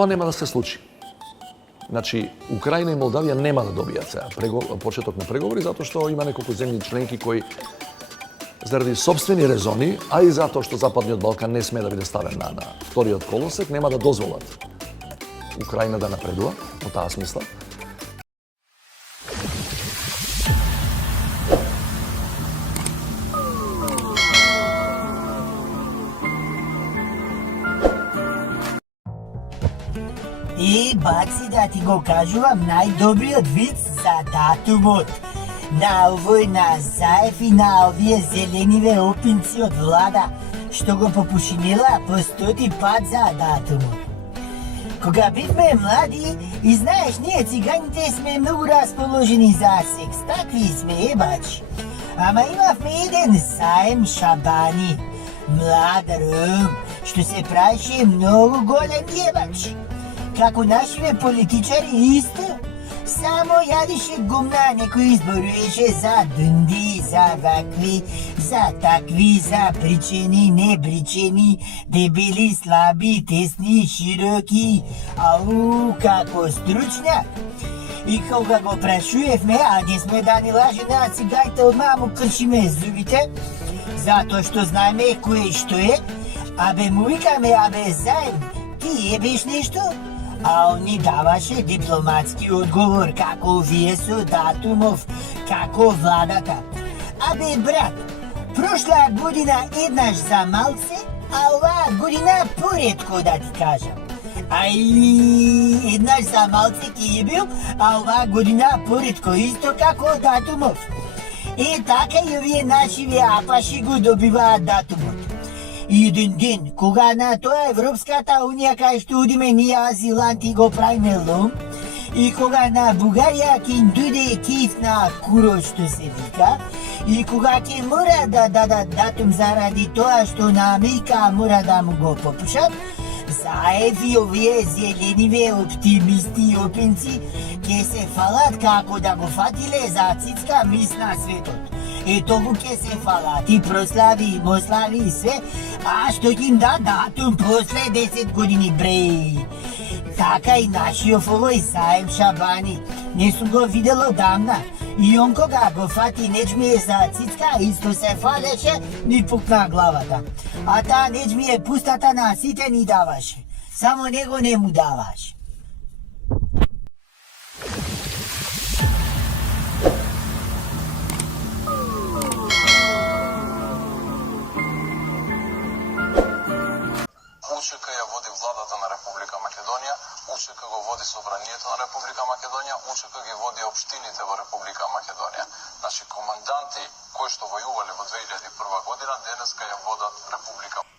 Тоа нема да се случи. Значи, Украина и Молдавија нема да добијат сега почеток на преговори, затоа што има неколку земји членки кои заради собствени резони, а и затоа што Западниот Балкан не смее да биде ставен на вториот колосек, нема да дозволат Украина да напредува, во таа смисла. Баци, да ти го кажувам најдобриот виц за датумот на овој на Заев и на овие зелениве опинци од влада што го попушинила по 100 пат за датумот. Кога бивме млади, и знаеш, ние циганите сме многу расположени за секс, такви сме ебачи. Ама имавме еден Заем Шабани, млад рум, што се правеше многу голем ебач. Како нашиве политичари исто, само јадеше гумна, некој изборуваше за дунди, за вакви, за такви, за бричени, небричени, дебели, слаби, тесни, широки, ау, како стручњак. И кога го прашуевме, а не сме да не лаже на цигаите, одма му кршиме зубите, затоа што знаеме кој што е, абе му викаме, абе Заем, ти ебеш нешто? А он ни даваше дипломатски одговор, како вие со датумов, како владата. Абе брат, прошла година еднаш за малце, а оваа година поредко да ти кажам. Ај, еднаш за малце ти е бил, а оваа година поредко, исто како датумов. Така и овие нашиве апаши го добиваат датумот. И еден ден, кога на тоа Европската Унија кај што одиме ние азиланти го правиме лом, и кога на Бугарија ќе им дојде киф на куро што се вика, и кога ќе мора да дадат датум заради тоа што на Америка мора да му го попушат, Заев и овие зелениве оптимисти и опинци ќе се фалат како да го фатиле за цицка мис на светот. Толку ќе се фалат и прослави, мослави и све, а што ќе им да датум после 10 години бреј. Така и нашиот овој Заем Шабани, не сум го видел одамна. И он кога го фати нечмие за цицка, исто се фалеше, ни пукна главата. А таа нечмие пустата на сите ни даваше. Само него не му даваше. УЧК ја води владата на Република Македонија, УЧК го води собранието на Република Македонија, УЧК ги води општините во Република Македонија. Значи, команданти кои што војувале во 2001 година, денеска ја водат Република